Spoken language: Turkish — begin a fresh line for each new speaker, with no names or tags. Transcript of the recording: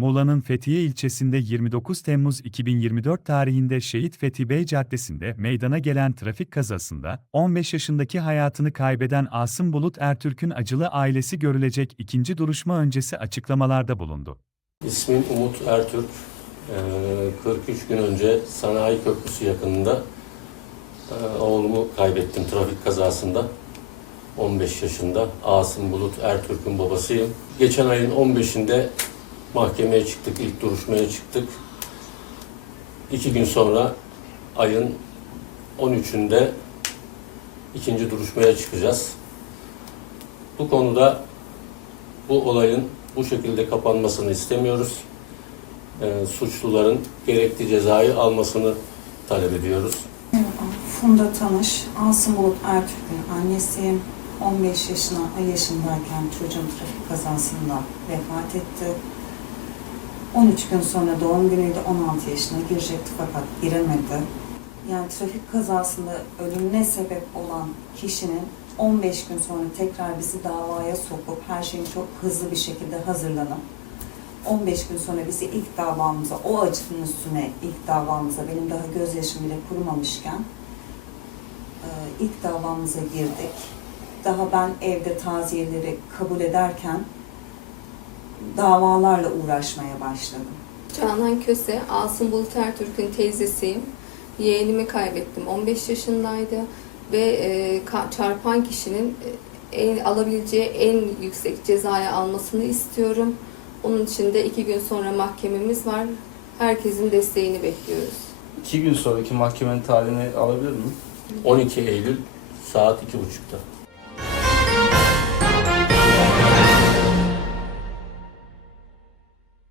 Muğla'nın Fethiye ilçesinde 29 Temmuz 2024 tarihinde Şehit Fethi Bey Caddesi'nde meydana gelen trafik kazasında 15 yaşındaki hayatını kaybeden Asım Bulut Ertürk'ün acılı ailesi görülecek ikinci duruşma öncesi açıklamalarda bulundu.
İsmim Umut Ertürk. Ee, 43 gün önce Sanayi Köprüsü yakınında e, oğlumu kaybettim trafik kazasında. 15 yaşında Asım Bulut Ertürk'ün babasıyım. Geçen ayın 15'inde mahkemeye çıktık, ilk duruşmaya çıktık. İki gün sonra ayın 13'ünde ikinci duruşmaya çıkacağız. Bu konuda bu olayın bu şekilde kapanmasını istemiyoruz. Ee, suçluların gerekli cezayı almasını talep ediyoruz.
Funda Tanış, Asım Bulut Ertürk'ün annesiyim. 15 yaşına, yaşındayken çocuğum trafik kazasında vefat etti. 13 gün sonra doğum günüydü, 16 yaşına girecekti fakat giremedi. Yani trafik kazasında ölümüne sebep olan kişinin 15 gün sonra tekrar bizi davaya sokup her şeyin çok hızlı bir şekilde hazırlanıp 15 gün sonra bizi ilk davamıza, o acının üstüne ilk davamıza, benim daha gözyaşım bile kurumamışken e, ilk davamıza girdik. Daha ben evde taziyeleri kabul ederken davalarla uğraşmaya başladım.
Canan Köse, Asım Bulut Ertürk'ün teyzesiyim. Yeğenimi kaybettim. 15 yaşındaydı ve e, ka- çarpan kişinin e, en, alabileceği en yüksek cezayı almasını istiyorum. Onun için de iki gün sonra mahkememiz var. Herkesin desteğini bekliyoruz.
İki gün sonraki mahkemenin tarihini alabilir miyim?
12 Eylül saat 2.30'da.